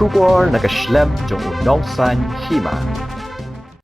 Bersyukur nakaslem jong unongsan hima.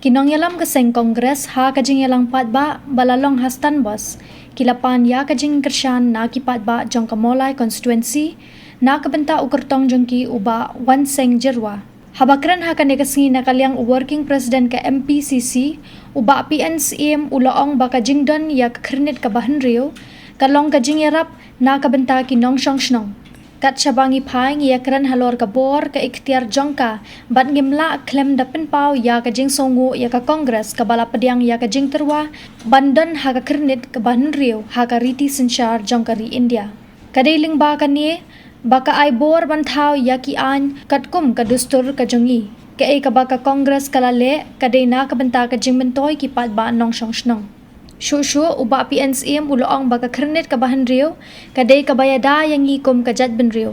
Kinong yalam kaseng kongres ha kajing yalang patba balalong hastan bos. Kilapan ya kajing kersyan na kipatba jong kamolay constituency na kabenta ukertong jong ki uba wanseng jerwa. Habakran ha kanegasngi na kalyang working president ka MPCC uba PNCM ulaong baka jingdon ya kakrnit kabahan rio kalong kajing yarap na kabenta kinong shnong. Kat syabangi paing ya kran halor kabor ka ikhtiar jongka bat ngimla klem dapin pau ya ka jing songu ya ka kongres ka bala pediang ya ka jing terwa bandan ha ka kernit ka ban rio ha ka riti sensyar jongka ri India kadailing ba ka ni baka ai bor ban thau ya ki an katkum ka dustur ka jongi ka e ka baka kongres kalale kadaina ka benta ka jing mentoy ki pat ba nong shong shnong Shushu uba PNCM uloong baka kernit ka bahan rio, kaday kabayada yang ikom kajat ben rio.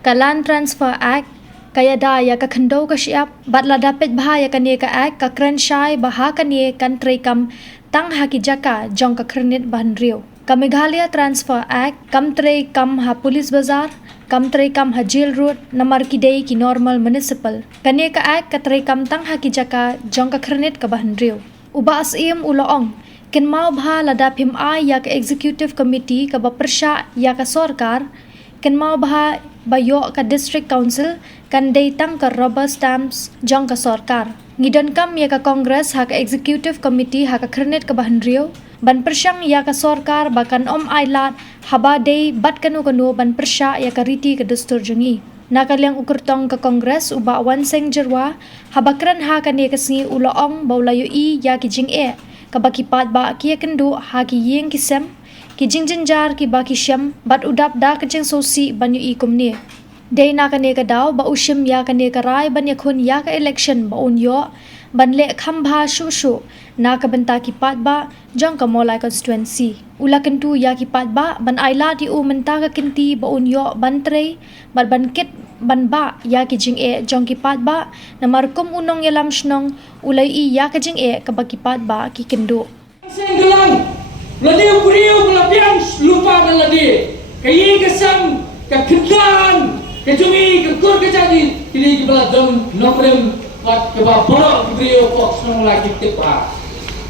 Kalan Transfer Act, kayada ya kakando ka siap, batla dapit bahaya kaniya ka act, kakren syay baha kaniya kan kam tang haki jaka jong ka kernit bahan rio. Kameghalaya Transfer Act, kam kam ha Police Bazar, kam kam ha Jail Road, namar kiday ki normal municipal. Kaniya ka act, katray kam tang haki jaka jong ka kernit ka bahan rio. Uba asim uloong, Kenmau bha ladap him ai ya ka executive committee ka bapersya ya ka sorkar kenmau bha bayo ka district council kan deitang ka rubber stamps jong ka sorkar ngidon kam ya ka congress ha ka executive committee ha ka kernit ka bahan rio ban persyang ya ka sorkar bakan ailat haba dei bat kanu ban persya ya ka riti ka dustur jongi nakalyang ukurtong ka kongres uba wanseng jerwa habakran ha ka ne kasngi uloong baulayo i ya ki jing kabakipat ba kia kendu ha ki yeng kisem ki jingjar ki ba ki syam bat udap da kajeng sosi banyu ikum ni day na kane ka daw ba ushim ya kane ka rai ban yakhun ya ka election ba unyo ban le khambha shu na ka banta ki pat ba jong ka molai constituency ula kentu ya ki pat ba ban aila di u menta ka kinti ba unyo ban trei ban kit ban ba ya ki jing jong ki pat ba namar kum unong yalam shnong ulai i ya ka jing ka ba ki pat ba ki kendu senggelang ladi beriu belapian lupa dan ladi kayi kesam ka kendan ka jumi ka kur ka jadi kini ki bala dom nokrem wat ke ba borok beriu kok snong lagi tipa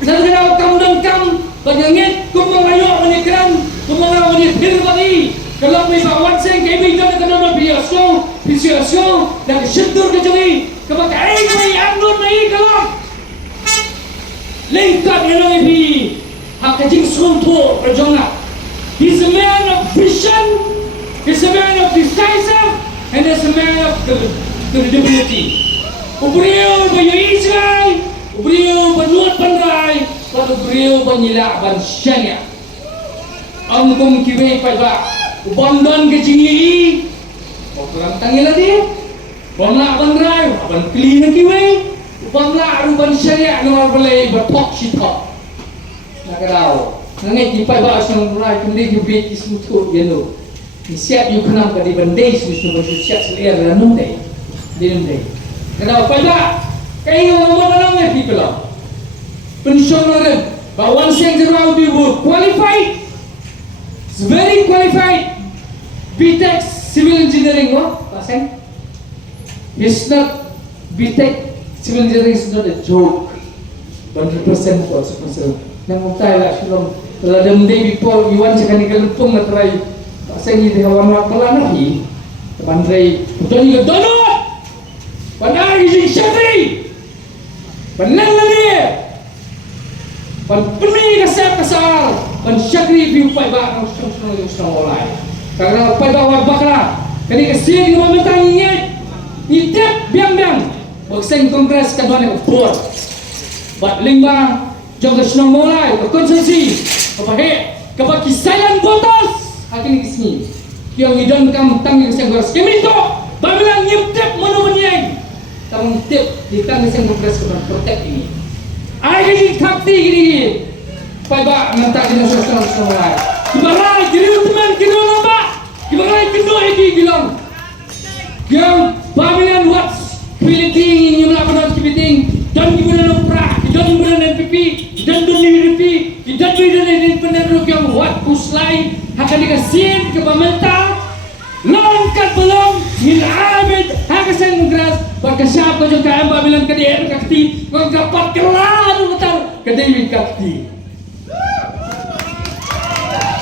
nan kenal kam dan kam banyangit kumangayo manikran kumangayo manit hirbali kalau may bawan seng kay may dami kanon ng pisiyasyon na kasyundur ka dyan kapag may angon na ikalam lingkad yun ibi hakajing sunto rajona he's a man of vision he's a man of decisive and he's a man of credibility ubriyo ba yung isay ubriyo ba nuot panray at ubriyo ba nila ban siya ang kumkiway pa ba Ubamdan ke cingi, orang tanggil dia. Ubamla bandrai, aban clean kiwe. Ubamla aruban syariah luar belai bertok sitok. Nak kau, nangai kipai bahas nang mulai kemudian kubik ismutu yelo. Siap you kenam kadi bandai susu bersiap selir ranum deh, dinum deh. Kalau pada, kaya ngomong mana ni people? Pensiunan, bawan siang jerau dia qualified. It's very qualified. BTech Civil Engineering, no? Pasang? It's not BTech Civil Engineering is not a joke. 100% also. Nang utay la silong the day before you want second kalumpong na try. Pasang hindi hawan wa pala na hi. Pandray, utay ni donot. Panay si Shefri. Panang na niya. Pan pumi kasap kasal. Pan Shefri view pa ba ang sung olay. Karena pada awal bakla, kini kesini kita mementang nyitip biang-biang, bagseng kongres kadwan yang buat, bat lima jom kesenang mulai, konsumsi, kapag kisayan botos, akin kesini, yang hidang kam tang yang keseng kongres, kami itu, bagaimana nyitip monumennya, tang nyitip di tang keseng kongres kadwan protek ini, ayah ini takti ini, pada mentak jenis kesenang mulai, kibarang jadi teman kita nampak. Gimana kedua ini bilang yang paminan wat piling yang melakukan piling dan gimana nopra dan gimana NPP dan NPP dan gimana independen yang wat kuslai akan dikasih ke pemerintah langkat belum min abid hakasan Pagkasap ko yung kaya bilang kadiyan kakti, kung kapat kelado betar kadiyan kakti.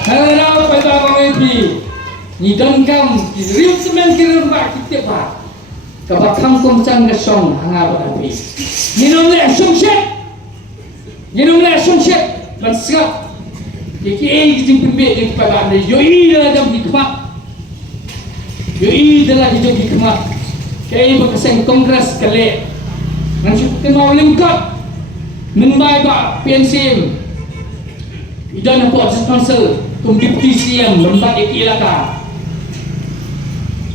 Nalalawa pa ito ako ngayon, nidangkam, real semen kirim ba kita pa. Kapag kong sang nasong hangapan natin. Ninong na asong shit! Ninong na asong shit! Banskap! Kiki kijing pimbit yung pagkaan na yoi na lang hikmat. Yoi na lang hikmat. Kaya magkasang kongres kali. Nang siya mau lingkot. Menbay ba PNCM. Idan na po at sa council. Kung deputy CM. Menbay ikilaka.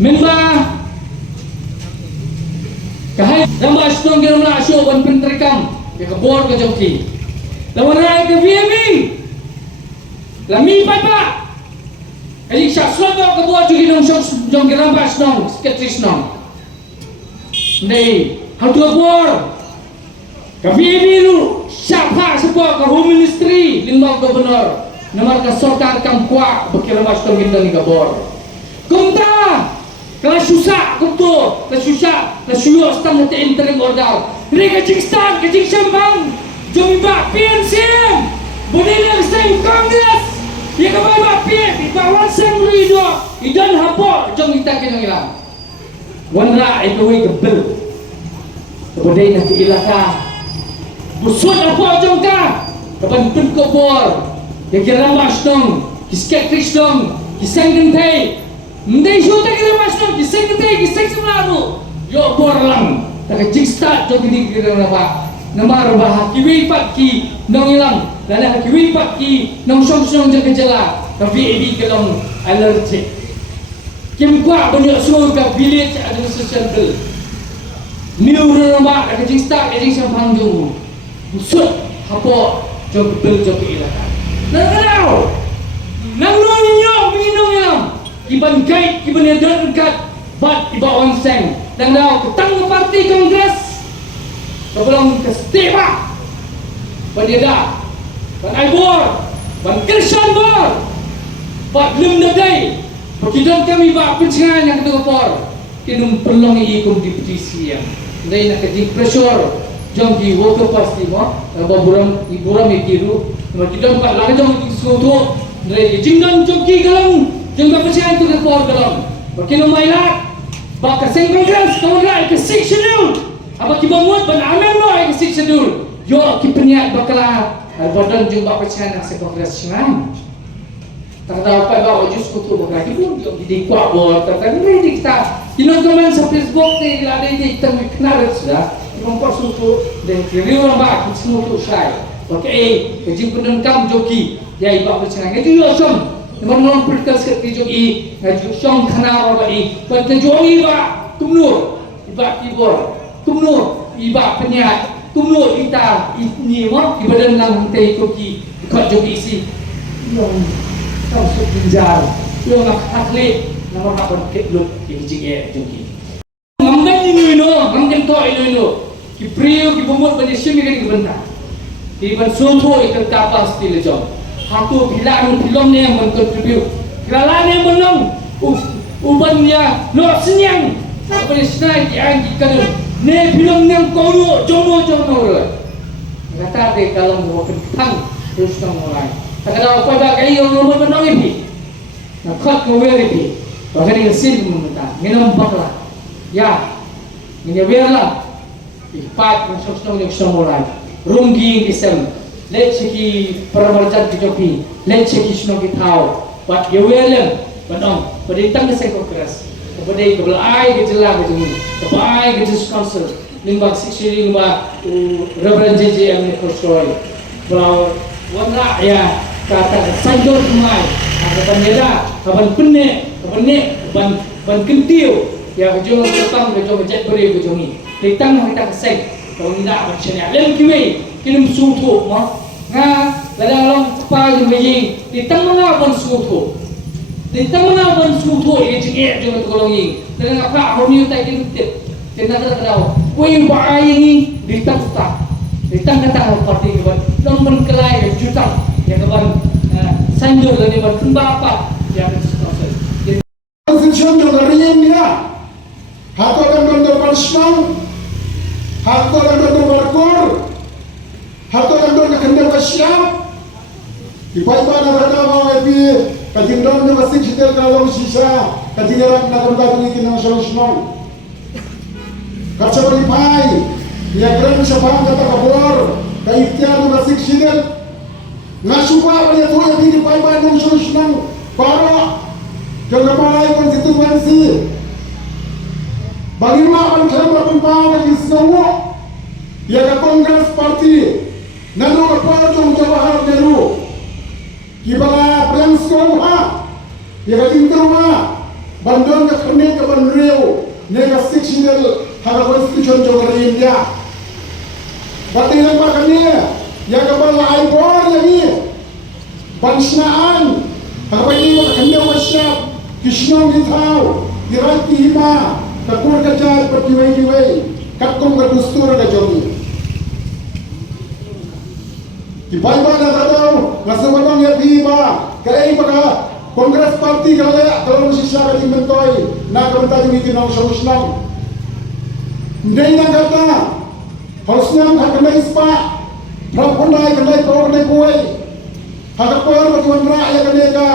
Menbay. Kahit lamba setong gina mula asyo. Wan pentrikam. Kaya kabor ka joki. Lawan rai ke VMB. Lami pa. Kasi siya suwato kabor joki nung jong girambas nung. Sekretris nung. Nei, hatu bor. Kami dulu siapa sebuah ke Home Ministry lima gubernur. Nomor ke sorkar kamkwa berkira masuk kita ni gabor. Kumta, kalau susah kumtu, kalau susah, kalau suyo setang hati interim order. Mereka cikstan, kecik sembang, jom iba PNCM, boleh nak sing Kongres. Ya kau iba PN, iba wanseng rido, idan hapor, jom kita kena hilang. Wanra itu gebel. Kemudian nanti ilaka busut apa jom ka kapan pun kobor ya kira mas dong kisket kris dong kisang gentai ndai syuta kira mas dong kisang gentai kisang semlaru yo bor lang tak jiksta jom ini kira apa nama rubah kiwi pat ki nong ilang lana kiwi pat ki nong song jaga jela tapi ini kelong allergic kim kwa banyak suruh ke village ada social bill new rumah ada jingsta ada jingsa panggung busut hapo jog bill jog ilaka nang nonyo minong yang iban kait iban edan kat bat iba onseng nang daw ketang parti kongres sebelum ke steva bandida ban aibor ban kirsan bor bat lim dadai Pagkidon kami ba pencengan yang kita kopor kinum pelong iikum di petisi yang dahil nakajing pressure jom di worker pasti mo baburam iburam ikiru pagkidon pa lagi jom isuto dahil jingdan jom ki galang jom ba pencengan tu kopor galang pagkinum mailat ba kasing kongres kawala ke sectional apa kibamut ban amen mo ke sectional yo kipeniat bakala badan jom ba pencengan sa kongres siang tak tahu apa bawa jus kutu berkaki pun jadi kuat bol kata ni kita komen sa Facebook ni ada ini kita kenal sudah kompor sutu dan kiri orang bak semua tu saya okey kejim penengkam joki ya iba bercenang itu yo som nomor political secretary joki ngaju som kana orang ini pada joki iba tumnur iba tibor tumnur iba penyat tumnur kita ini mo ibadan lang tei koki kat joki si kau sepenjar, kau nak atlet, nama apa ketlut kecik jengki. Ngamdan ini ngamdan to ini Kipriu kibumut pada sini kan kibentah. Kiban soto ikan kapas di lejong. Hatu bilang film ni yang menkontribut. Kerana ni menang, ubannya no senyang. Apa ni senai yang ikan ni film yang kau jomo. Kata deh kalau mau kentang terus nak mulai. Kalau apa dah kaya orang rumah menang ini, nak kat kawin ini, bahkan ini sin meminta, minum bakla, ya, ini biarlah, ipat masuk yang semulai, rungi kisam, let ceki permarjat dijoki, let ceki semua kita tahu, buat kawin menang, berdentang dengan kongres, kemudian kebelai kejelah kejengi, kebelai kejes council, limbah seksi limbah Reverend JJ yang dikosoi, belau warna ya. Kata sanjol kumai, ada penjeda, kapan penek, ban kentiu, ya kejong ketang, kejong jet beri kejong ni. Ditang kita keseng, kalau tidak macam ni. Lain kiwi, kinum suatu, mah, lada long cepat yang begini. Ditang mana ban suatu, ini cengek jangan tolongi. Dan apa hormi utai kinum tip, kena tahu. Kue bayi ini ditang kata parti kapan, long berkelai juta. Yang kawan sanjur dari berkembang apa yang proses. Function dari dia, atau kan kontrol Barcelona, harto lang doon Barcor, harto lang doon kakandang kasyap. Iba-iba na rada mga epi, kajindang na masig sitel kalong sisa, kajingarap na kang ikin ng solusyon. Katsa palipay, niyagran siya pang katakabor, kaiftiyar na masig sitel. Nga supa pa niya tuya pinipay-pay ng solusyon para yung kapalay konstituensi. Bagaimana pencapaian pembangunan di semua yang Kongres Parti Nadu Kepada Jawahar Nehru Kibala Prem Skoha yang Tinterma Bandung ke Kernik ke Bandriu Nega Siksinel Hara Konstitusi Jawahar India Berarti yang makanya yang kepala Aibor yang ini Bansnaan Hara ini Kernik Wasyap Kishnong Hitau Dirati Hima Kakur kajar berdiwai-diwai Katung berdustur ada jomi Iba-iba dan tatau Ngasawabang ya piba Kaya iba Kongres Parti kalaya Kalau sisa kating bentoi Na kabentay yung ikinong solusyon Hindi nang kata Harusnya hakanay ispa Prapunay kanay kawakanay buhay Hakapar batuan rakyat kaneka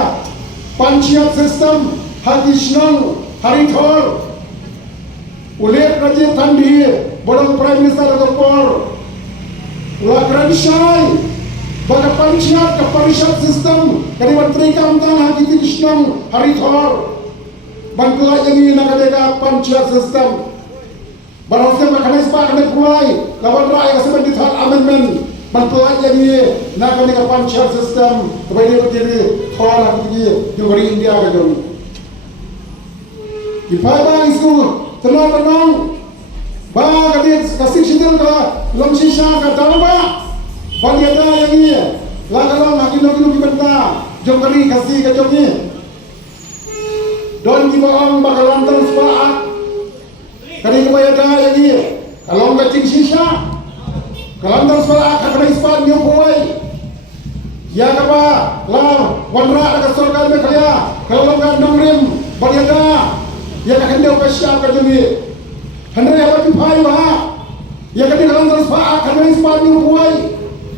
Panchiat sistem Hakisnang Harithor Ulit Rajiv Gandhi, Bodong Prime Minister Agapor, Ulakran Syai, Baga Panchayat Keparishad Sistem, Kani Menteri Kamtang Hati Krishnang Harithor, Bangkulai yang ini nakadeka Panchayat Sistem, Barangnya makanai sepak kena pulai, lawan rakyat sebenarnya dithal amendment, Bangkulai yang ini nakadeka Panchayat Sistem, kepada dia berdiri Thor Hati yang dari India kagum. Ipaiba isu tenang ba kasih sitel ka lam sisa ka talaba banyada yang ini lagalang hakino kibenta jom kali kasih ka jom ni don kibaang bakalantan sepaat kali kibayada yang ini kalau ka cing sisa kalantan sepaat ka kena ispan niyo boy ya ka ba la wanra ka sorgal me kaya kalau ka namrim banyada ya ka hendaw ka siya ka jumi hendaw ya ka pipai ba ya ka dikalang terus pa ka na ispan niyo buhay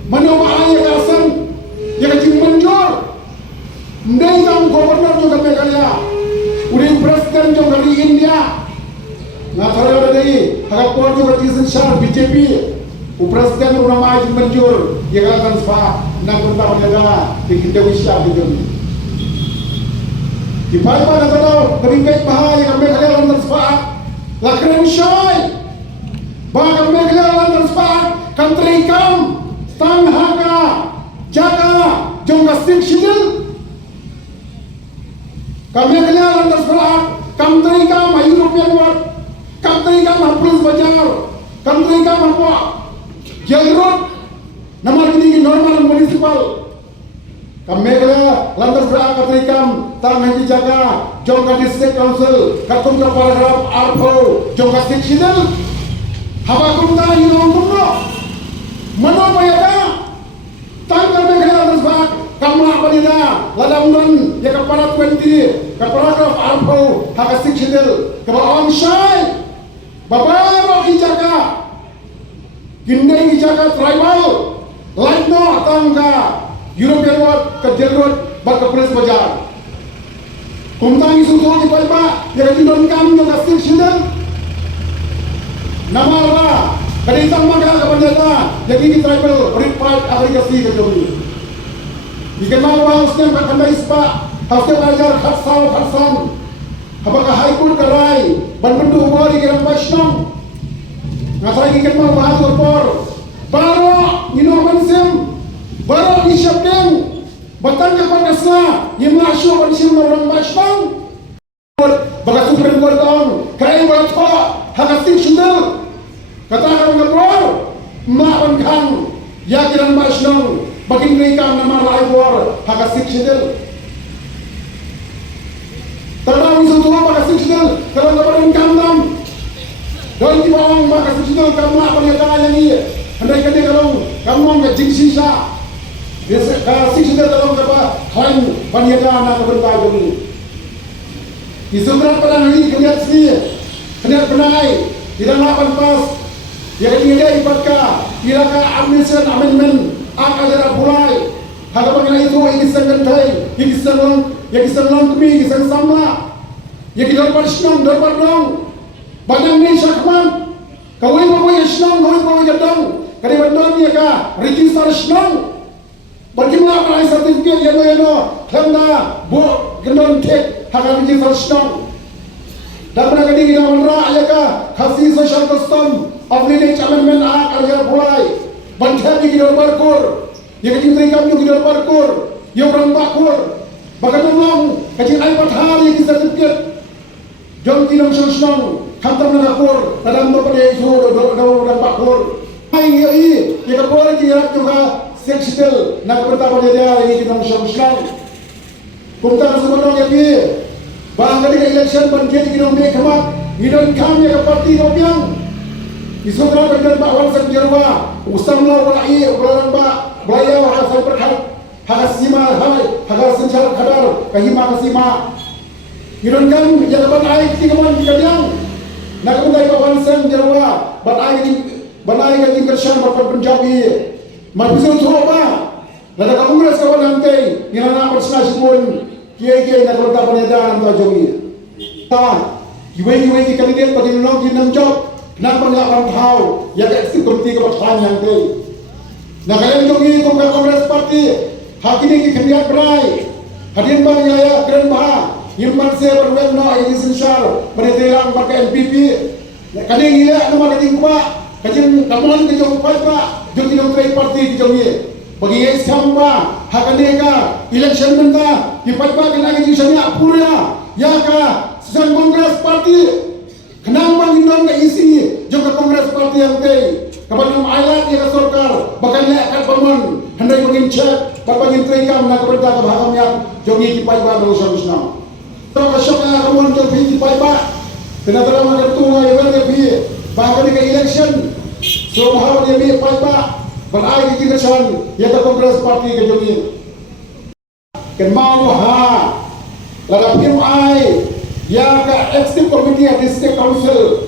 manaw maay ya kasan ya ka jing manjor ndai ang gobernador juga mekalya uri presiden juga di India ngathara ada dei hagapor juga tisin syar BJP u presiden una maay jing manjor ya ka terus pa nang kunta ya dikindaw siya di jumi di pagi pada tahu teringkat bahaya kami kalian lantas sepakat lakren syai bah kami kalian lantas sepakat kan terikam tanghaka jaga jongkastik sidil kami kalian lantas sepakat kan terikam European World kan terikam Hapus Bajar kan terikam apa Jalrut nama tinggi normal municipal kami kalian lantas sepakat terikam Tangan dijaga, jongka district council, katung kaparagraf arpo, jongka siksidel, haba kumta hinong kumno, mano payada, tanggal negara atas bak, kamla panida, ladamdan, ya kapara 20, kaparagraf arpo, haka siksidel, kabawang syai, babaro dijaga, gindeng dijaga tribal, laino tangga, European World, kejelrut, baka polis bajar. Kumtangi susu di palpa, yang tindon kami yang kasih sidang. Nama apa? Kaditang magal kepanjata, yang ini tribal required aplikasi ke jomi. Dikenal hausnya berkanda ispa, hausnya belajar khatsan. Apakah haikul kerai, banbendu umur di kiram pasnong. Ngasai dikenal bahadur por, baro inoman sim, baro isyapeng. Batang kepada sa, yang masuk pada sini orang Basbang. Bagai Supreme Court on, kaya barat ho, hakating sundal. Katakan ngapor, makan kang, yakiran Basbang, baging mereka nama laibor, hakating sundal. Tanda wisu tua hakating sundal, kalau ngapain kamdam. Don di bawah hakating sundal, kamu apa yang kaya ni? Andai kata kalau kamu nggak jing sisa. Kasih sudah dalam apa? Kain banyaknya anak berbagai ini. Di seberang pada hari kelihat sini, kelihat benai, Tidak lapan pas. Ya ini ibatka. Ila ka admission amendment akan mulai. Hal bagaimana itu ikisan kentai, ikisan long kami, ikisan samla. Ya kita bersenang dong. Banyak ni syakman. Kau yang senang, kau yang jadang. Kadang bandang dia ka register senang. Bagaimana perai sertifikat yano tanda bu gendon tek hak register senang. Dan pada kali kita menera ya ka kasih social custom of lineage amendment akan mulai. Banyak ni kita berkur. Ya kecil mereka juga kita berkur. Ya orang bakur. Bagaimana kecil ayat hari kita sertifikat. Jom kita senang. Kantor mengakur, dalam beberapa itu dalam bakur. Hai ini, jika boleh kita juga seksual, nak bertamu dia ini kita senang. Kumpulan sebenarnya ni, bang ketika election banjir kita ambil kemat, kita kami ke parti dobiang. Isokra berdan bawal senjerwa, usamlah walai, ulang ba, belaya wahasal berkat, hagasima, hagasencar kadar, kahima kasima. Kita kan yang dapat air tiga man kita yang. Nak kembali ke wansan Jawa, banai ke tingkatkan bapak Punjabi, mampir Surabaya, nada kongres kawan nanti, yang nama bersama pun, kiai nak berita penyataan tu jogi. Ta, iwe kandidat bagi nolong di job, nak mengawan tahu, ya ke seperti kebetulan nanti. Nak kalian jogi kongres parti, hak ini kandidat berai, hadirin bang ya keren bah. Yang masih berwen no ini sensal beritelang pakai MPP. Kadang gila nama kadang kuat. Kadang kamuan kejauh kuat pak. Jom kita try parti kejauh ye. Bagi ye siapa hak mereka election benda dipat pak kena kejusannya apura. Ya ka sedang kongres parti. Kenapa kita nggak isi juga kongres parti yang teh. Kapan ayat ya sorkar bahkan lekat bangun hendak mengincet bapak ngintri kam nak berita kebahagiaan jogi dipat pak berusaha. Kalau masyarakat kawan terpilih baik-baik, kenapa makan tunga yang berlebih, bahkan di election, semua dia lebih baik-baik, berai di kesan, ya ke kongres parti kejogi. Kenapa lada PMI, ya ke executive committee at district council,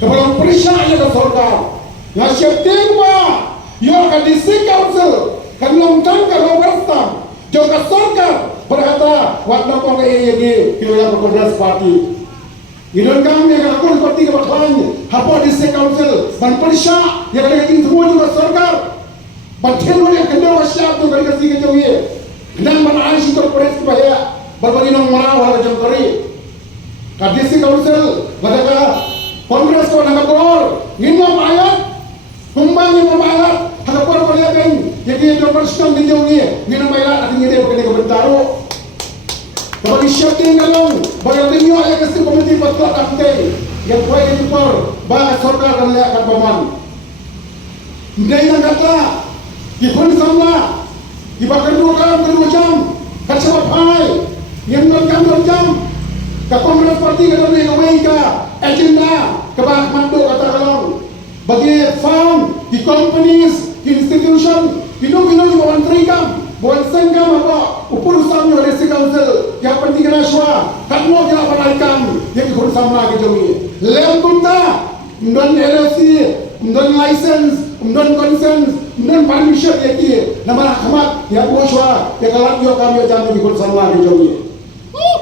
kepada perisah ya ke sorkar, ngasih tinggal, ya ke district council, kan longtang ke longtang, juga sorkar. Berkata, waktu kau ini kita berkongres parti. Idon kami yang akan parti kebetulan, apa di council, ban perisah yang ada di semua juga sorkar. Batin yang kedua siap tu dari kasih kejauh ye. Dan mana aisyah korporat supaya berbagi nong marah wala jangkari. Kadisi council, mereka kongres kau nak beror, ngimam ayat, kumbang ngimam ayat, nak beror beriakan. Jadi dia bersenang kejauh ye, ngimam ayat artinya dia berkena kebentaruk. Bagi siapa yang galong, bagi tinggi ayah kasih komiti patut amtai, yang kuai itu per, bagi sorkar dan lihat paman. Dia yang kata, dipun sama, dibakar kedua jam, kasih apa? Yang 2 jam, ke kongres parti kata dia kawai ke agenda, ke bak mandu kata galong, bagi farm, di companies, di institution, hidup di bawah 3 jam. Buat senggam apa? Upur samnya dari council yang penting kena syua. Kamu kena panaikan yang ikut sama lagi jami. Lem kunta, mendon LLC, mendon license, mendon consent, mendon permission yaki. Nama khmat yang buat syua. Yang kalau dia kami jangan ikut sama lagi jami.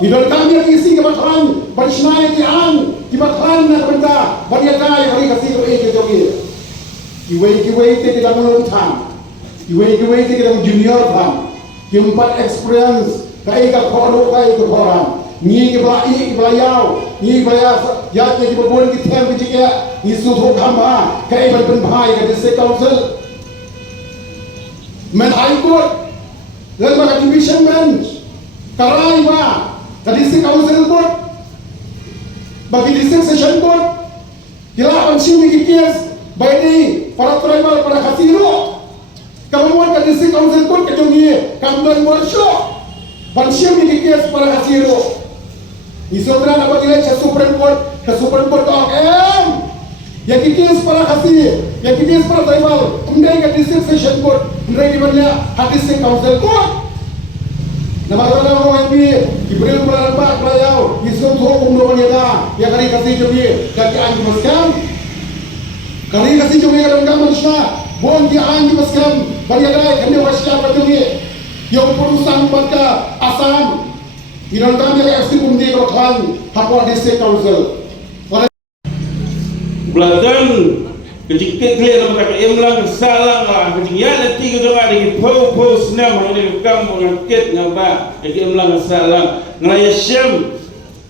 Idol kami yang isi kebetulan bersnai di an, kebetulan nak benda. Banyaklah yang hari kasih ke jami. Iwe kita belum tham. Iwe kita junior tham, keempat experience, kai ka khodo kai ka khoram, ni ke belayau, ni belaya ya ke berbuat kita yang kecil, ni suatu khamba, kai berbenbhai ke district council, men high court, lembaga division bench, karai ba, ke district council court, bagi district session court, kila ansih ni kes, baik ni para tribal para kasiro. Kamu ke district council court ke jongi, kamu dan workshop, bansiam ni kes para kasiro. Isodra dapat nilai ke Supreme Court ke yang kes para kasih, yang kes para tribal, kemudian ke district session court, kemudian di mana district council court. Nama orang ini diberi pelayanan pak pelayau, islam hukum doanya yang kali kasih jongi, kaki anjing Kali kasi jong dalam gambar sya, bon dia angi paskam, baliadai kami wasya patungi. Yang perusahaan pada Assam, iran kami yang FC Bumdi Rothan, Papua District Council. Beladan kecik clear nama kata emlang salang lah kecik ya nanti kita ada di pau senam ada di kampung ngakit ngapa kecik emlang salang ngelaya syam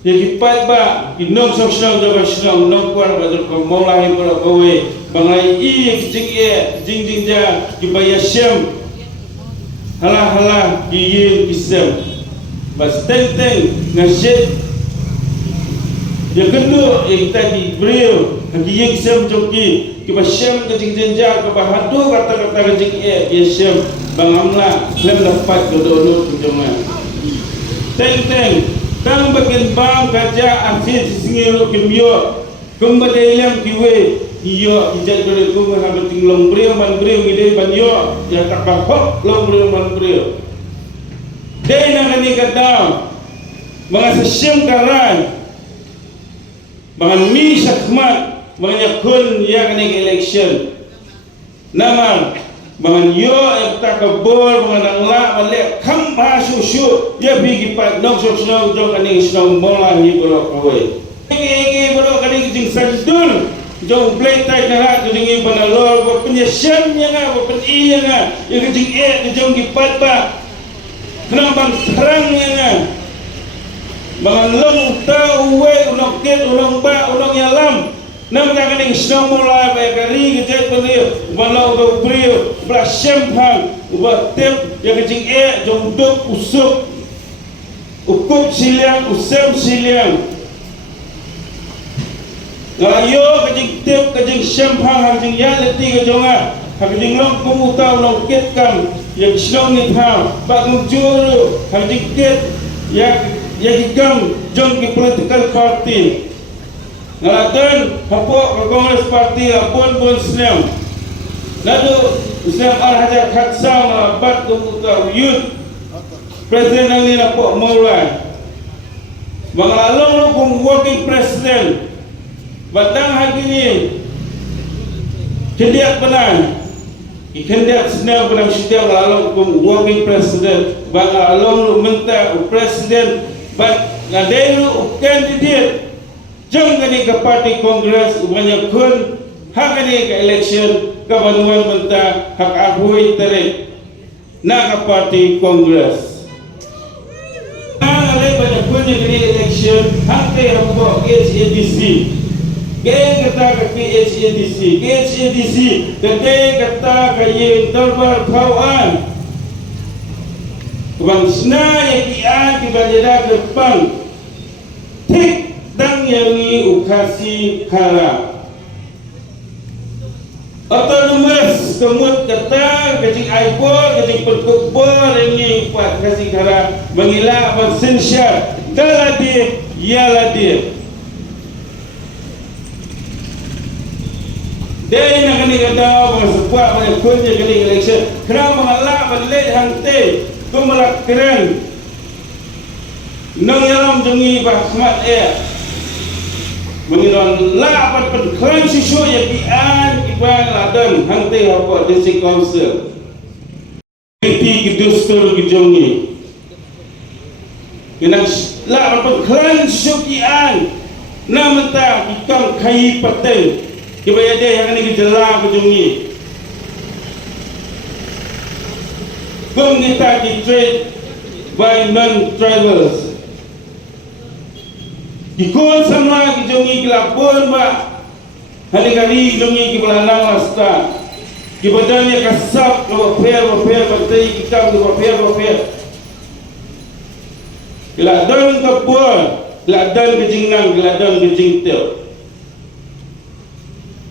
yang dipat ba inong sosnam jaga senam nong kuar bajar kau mulai bola kowe bangai i kecik jing ja dibaya syam halah diyin pisam bas teng ngasyid yang kedua yang tadi beliau yang Syam joki kiba Syam kecing jenja kiba hadu kata-kata kecing ya Syam bang amla lem dapat dodo kunjungan teng tang bagian bang kaja akhir singiro kimyo kembadailam kiwe iyo ijak dore ku ngabe tinglong brio man brio ngide banyo ya tak bahok long brio man brio dai nangani kadam mga sa Syam karan mga mi sakmat mga kun yang ni election naman mga yo eta kabor mga nangla balik kam ha susu ya bigi pat nok sok jong kaning snow mola ni bolo kowe ngi bolo kaning jing sadul jong play tai na jing banalor ko penyesyam nya nga ko peni nga ya jing jong gipat ba kenang terang nga mga long utau we ulong ket ulong ba ulong yalam nam ka kaning snow mola ba kari gejek beliau walau ba beliau bra sempang uba tep ya kecing jong dok usuk ukup siliang usem siliang ngayo kecing tep kecing sempang kecing ya leti kejonga kecing long kum utau long ket kam ya snow ni phang ba ngujuru kecing ket ya hikam jong ki political party ngaladan hapok Congress party pun Islam lalu Islam Al-Hajar Khatsam Abat Kumputa Youth Presiden ni hapok Maulai mengalong hukum working president batang hari ni kendiak benar ikendiak senang benar setiap mengalong hukum working president mengalong mentah presiden but ngadelu candidate jong kani ke parti kongres ubanya kun hak kani ke election ke bantuan mentah hak ahui terik na ke parti kongres na ngalai banyak kun yang kani election hak ke hapok HADC geng kata ke HADC kata ke yang terbar kawan kubang sna yang kian kibajada kepang tik dang yang ni ukasi kara autonomous kemut kata kecing aibor kecing perkubor ini kuat kasih kara mengilah bersensyar daladir yaladir dia nak kena kata sebuah banyak kunci kali election kerana mengalah balik hantai kumalak keren nang yalam jongi bahmat mengiron lapan keren susu ya pian ibang ladan hantai apa district counciliti gidustur gijongi kenang lapan keren susu pian namenta ikam kai pateng kibaya dia yang ni gejala gijongi kung kita di trade by non-tribals ikut sama kijongi kelapun ba hari-hari kijongi kibalanang lasta kibadanya kasap waper batai kita waper kiladon kapur kiladon kejingnang kiladon kejingtel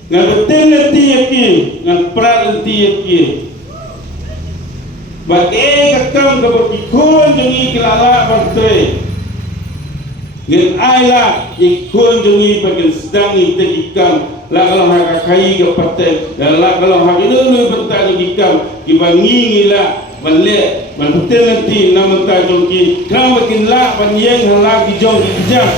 ngan betul nanti yakin ngan prat nanti yakin bagai kakam ikun jongi kelala bantai ngin ayla ikun jongi bagian sedang itu ikam la kalau hak kai ke paten dan la kalau hak itu bentar ikam kibangi ngila balik betul nanti nama ta jongi kau makin la banyeng halak dijong dijang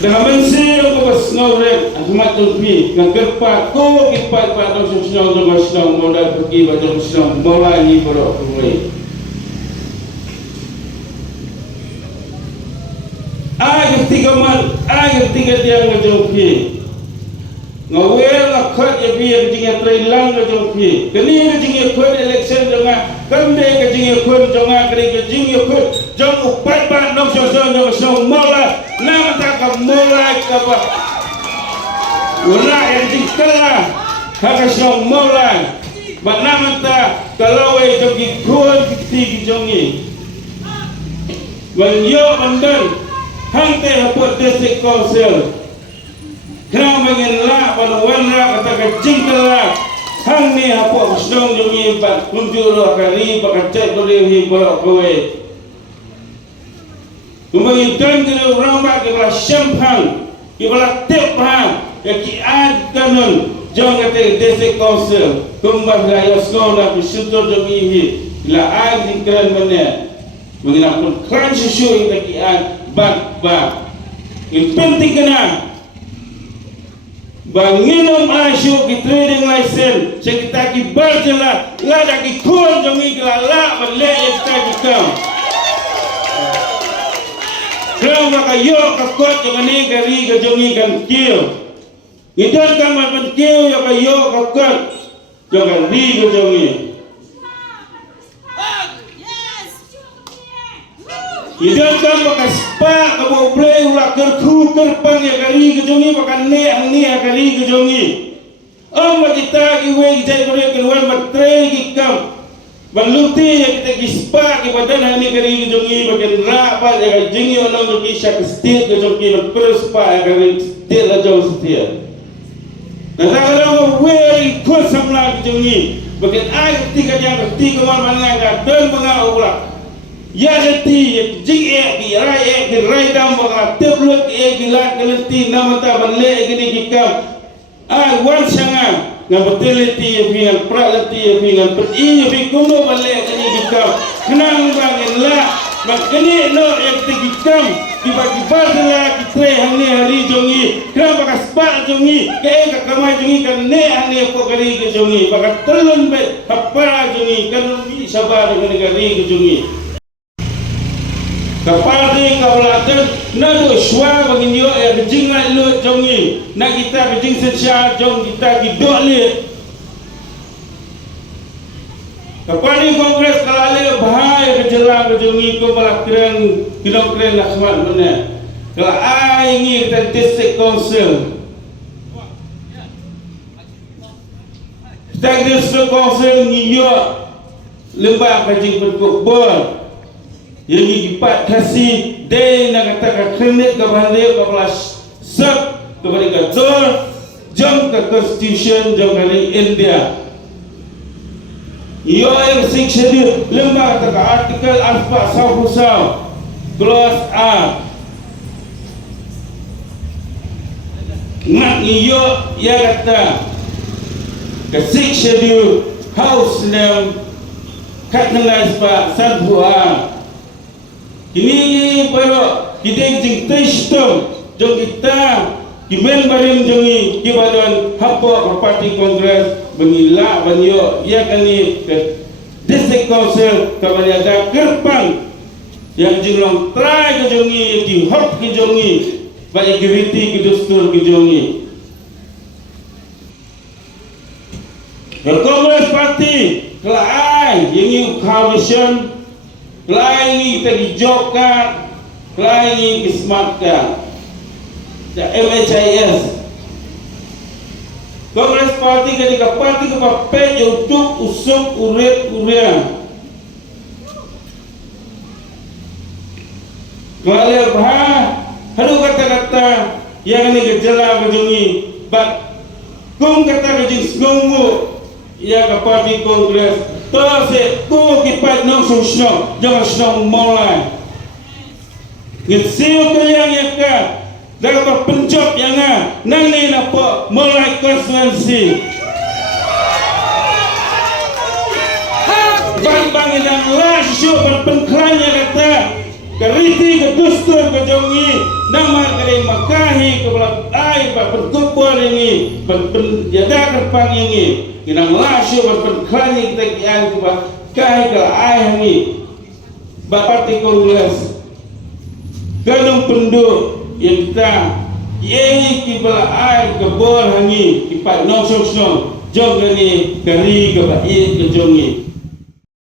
dah mensi ko bas ngorek ahmad tulpi ngagerpa ko kipat pa dong susno dong masno modal pergi ba dong susno bola ni boro kuwe ai tiga man ai tiga dia ngajongpi ngawel akhat ya bi jinga trailang ngajongpi kini jinga khot election jonga kambe ke jinga khot jonga kri ke jinga khot jong upat ba dong susno mola nama tak mulai kapa ulai yang jingkala haka song mulai ba nama tak kalau ai jogi khot ti jongi Wal yo mandan hang te hapot district council kena mengenla panuan ra kata kecingkala hang ni hapot sdong jongi bat kunjuro kali bakacet dori hi bolok kowe Kemudian kita ramai kepada Syampang, kepada Tepang, yang kiat kanon, jangan kata district council, kembali raya sekolah bersyukur demi ini, bila ada keran mana, mengenai keran susu yang kiat, bak. Yang penting kena, banginum asyuk di trading license, sekitar kibar jelah, lada kikul demi kelala, balik yang kita Kalau maka yo kakot yang ini kari kejongi kan kio, idan kan makan kio yo kayo kakot jangan ri kejongi. Idan kan maka spa kamu boleh ulah kerku kerpang ya kari kejongi makan ni kari kejongi. Kita kiwe kita boleh keluar materi kikam. Baluti yang kita kispa ke badan ini kari kejongi bagian rapat yang jingi orang berkisah ke setiap kejongi berperspa yang kari setiap lajau setiap. Dan orang weri kuat samla kejongi bagian air ketika yang ketika mana yang dan mengaulah. Ya leti jingi di rai dam bagai teblut gilat kelenti nama tak balik gini kikam. Wan sangat ngam beteliti ya pingan pralati ya pingan peti ya pikuno balik kini bikam kenang bangin la makni no yang tigikam dibagi badala kitre hangni hari jongi kenang bakas ba jongi ke kamai jongi kan ne hangni ko kali ke jongi bakat telun be hapara jongi kan mi sabar dengan kali ke jongi kapal kabelatan nado shwa bagi yo ya kejing lu jongi nak kita kejing secara jong kita gidok le kapal kongres kalale bahaya kejelang kejongi ko balakren kilokren laksmat mana kalau ai ngi kita district council district council ngi yo lembah kejing berkubur yang dipat kasih day nak kata klinik ke bandar ke kelas sub kepada gazor jom ke constitution jom dari India yo yang schedule lembah kata artikel alfa sahusau clause A nak yo ya kata ke schedule house name katnalais pa sadhua kini baru kita jeng testom jeng kita kimen barim jengi kibadan hapa parti kongres bengila banyo ya kani ke district council kabali ada kerpang yang jenglong try ke jengi di hop ke jengi balik geriti ke dustur ke jengi kongres parti kelai yang commission lain kita dijokkan, lain dismartkan. MHIS. Kongres parti ketika parti kepapet untuk usuk uret. Kalau haru kata-kata yang ini gejala kejongi, bat kong kata kejing sengunggu, ya ke parti kongres. Terus tu kipat nong susno jangan senang mulai. Ngisiu kalian yang ke dalam penjok yang nang ni napa mulai konstituensi. Bang yang lasio berpengklanya kata keriti ke dustur ke jongi nama kali kahi kepala ai ba berkumpul ini berjaga kerpang ini kena melasio berklani kita kian ba kahi ke ai ini ba parti kongres kanung penduk yang kita yei kepala ai ke bor hangi kipat nong song jong ni kari ke ba ke jongi